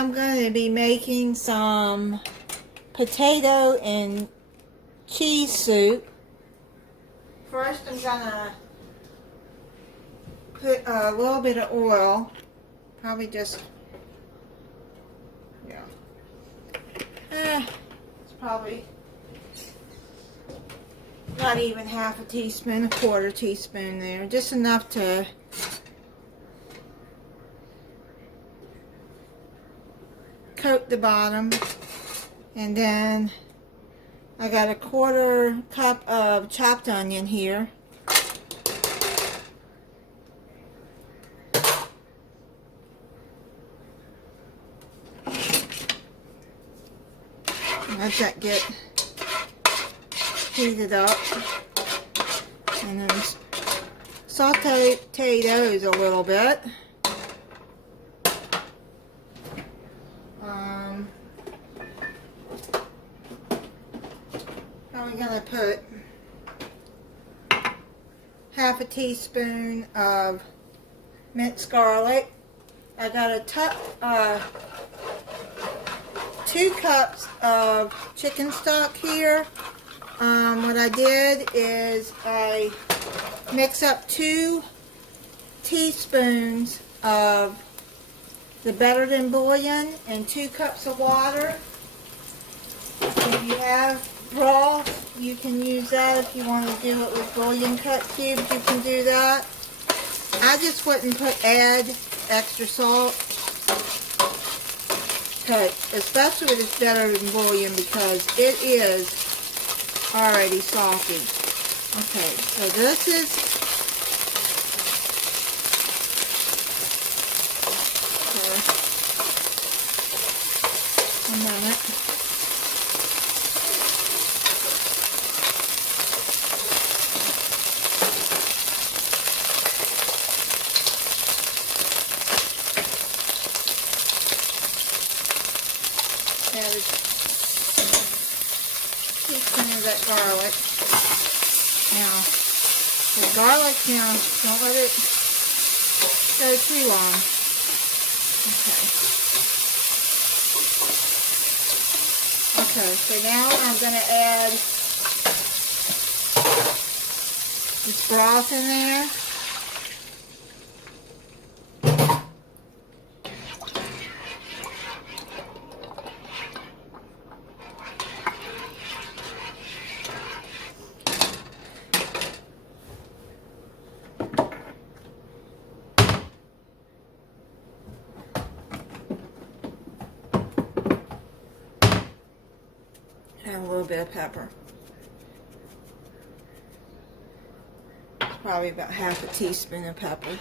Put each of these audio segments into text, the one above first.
I'm going to be making some potato and cheese soup. First, I'm going to put a little bit of oil, probably just, yeah, it's probably not even half a teaspoon, a quarter teaspoon there, just enough to coat the bottom. And then I got a quarter cup of chopped onion here. Let that get heated up. And then saute potatoes a little bit. Probably gonna put half a teaspoon of minced garlic. I got a 2 cups of chicken stock here. What I did is I mix up 2 teaspoons of the better than bouillon and 2 cups of water. If you have broth, you can use that. If you want to do it with bouillon cut cubes, you can do that. I just wouldn't add extra salt, especially with this better than bouillon, because it is already salty. Okay, so this is a minute. Add a teaspoon of that garlic. Now, the garlic, now, don't let it go too long. Okay. Okay, so now I'm going to add this broth in there. And a little bit of pepper. Probably about half a teaspoon of pepper.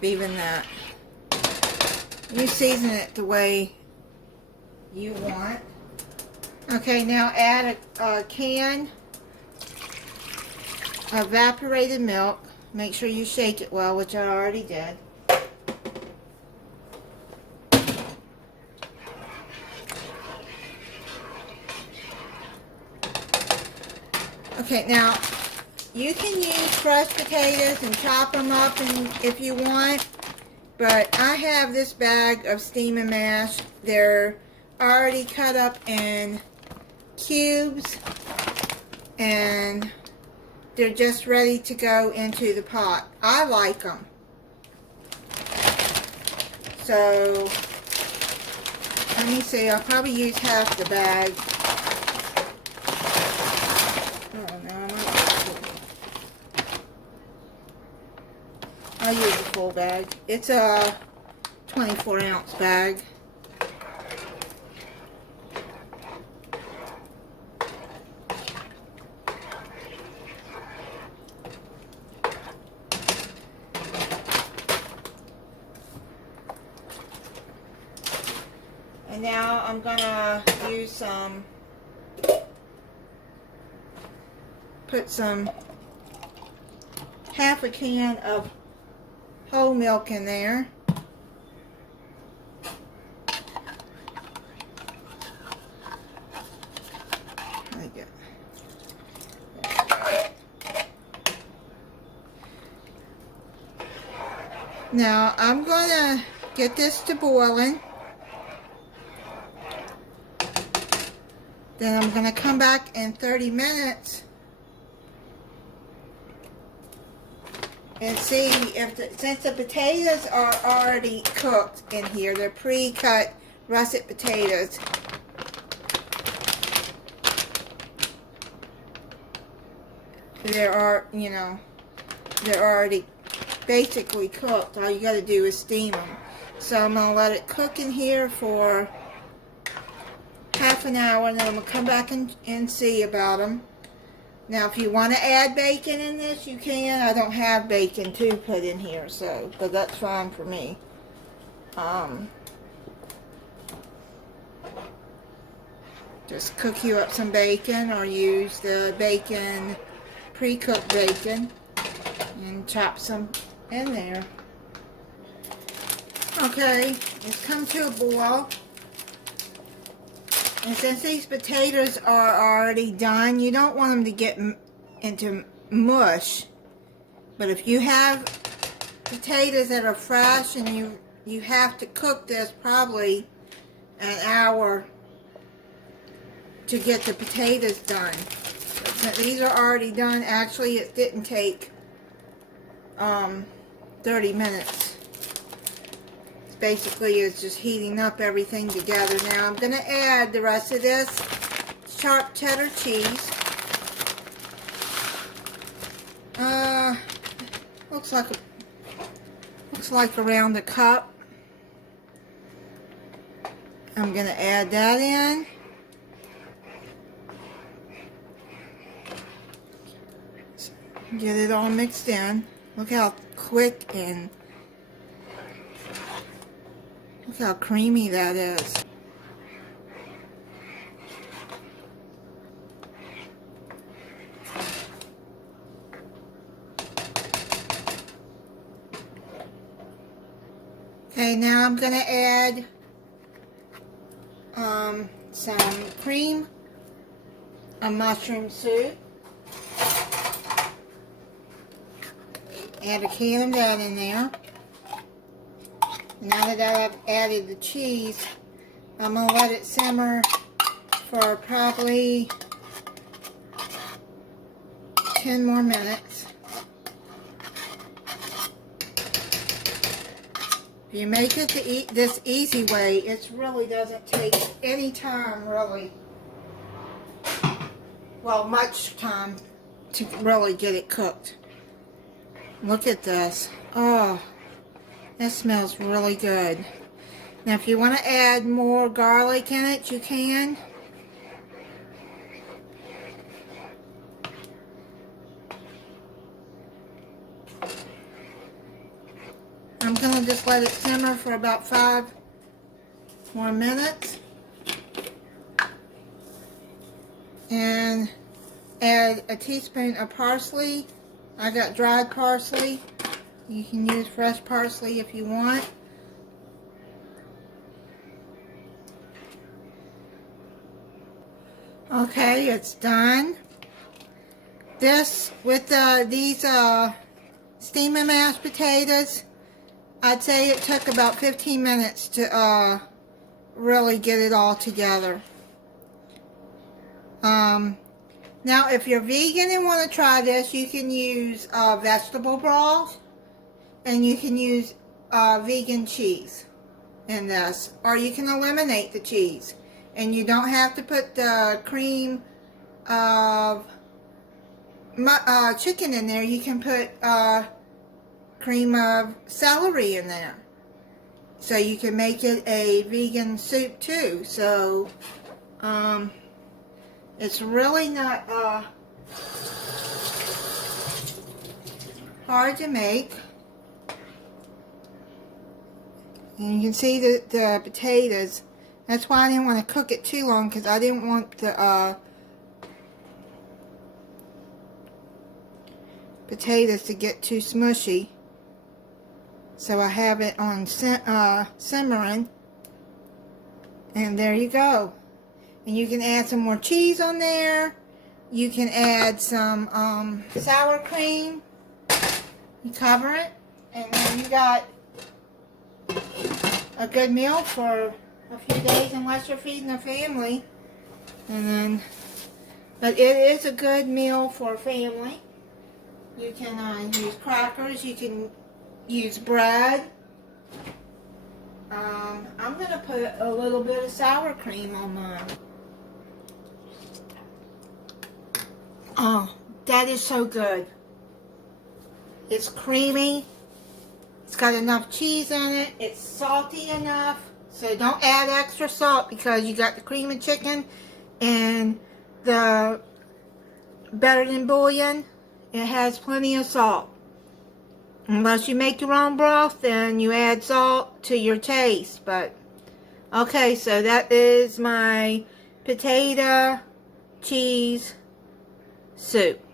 Even that. You season it the way you want. Okay, now add a can of evaporated milk. Make sure you shake it well, which I already did. Okay, now you can use crushed potatoes and chop them up if you want, but I have this bag of steam and mash. They're already cut up in cubes and they're just ready to go into the pot. I like them. So let me see, I'll probably use half the bag. I'll use a full bag. It's a 24-ounce bag. And now I'm gonna use put half a can of whole milk in there. There you go. Now I'm going to get this to boiling. Then I'm going to come back in 30 minutes and see if, since the potatoes are already cooked in here, they're pre-cut russet potatoes. They're already basically cooked. All you got to do is steam them. So I'm going to let it cook in here for half an hour, and then I'm going to come back and see about them. Now, if you want to add bacon in this, you can. I don't have bacon to put in here, so, but that's fine for me. Just cook you up some bacon, or use the bacon, pre-cooked bacon, and chop some in there. Okay, it's come to a boil. And since these potatoes are already done, you don't want them to get into mush. But if you have potatoes that are fresh and you have to cook this probably an hour to get the potatoes done. But since these are already done, actually it didn't take 30 minutes. Basically, it's just heating up everything together. Now I'm going to add the rest of this sharp cheddar cheese. Looks like around a cup. I'm going to add that in. Get it all mixed in. Look how quick and look how creamy that is. Okay, now I'm going to add some cream of mushroom soup. Add a can of that in there. Now that I've added the cheese, I'm going to let it simmer for probably 10 more minutes. If you make it to eat this easy way, it really doesn't take any time, really. Well, much time to really get it cooked. Look at this. Oh. That smells really good. Now, if you want to add more garlic in it, you can. I'm going to just let it simmer for about 5 more minutes. And add a teaspoon of parsley. I got dried parsley. You can use fresh parsley if you want. Okay, it's done. This, with these steaming mashed potatoes, I'd say it took about 15 minutes to really get it all together. Now, if you're vegan and want to try this, you can use vegetable broth. And you can use vegan cheese in this, or you can eliminate the cheese, and you don't have to put the cream of chicken in there. You can put cream of celery in there, so you can make it a vegan soup too. So it's really not hard to make. And you can see the potatoes. That's why I didn't want to cook it too long, because I didn't want the potatoes to get too smushy. So I have it on simmering. And there you go. And you can add some more cheese on there. You can add some sour cream. You cover it. And then you got a good meal for a few days, unless you're feeding a family. And then, but it is a good meal for a family. You can use crackers, you can use bread. I'm going to put a little bit of sour cream on mine. Oh, that is so good. It's creamy. It's got enough cheese in it. It's salty enough. So don't add extra salt because you got the cream of chicken and the better than bouillon. It has plenty of salt. Unless you make your own broth, then you add salt to your taste. But okay, so that is my potato cheese soup.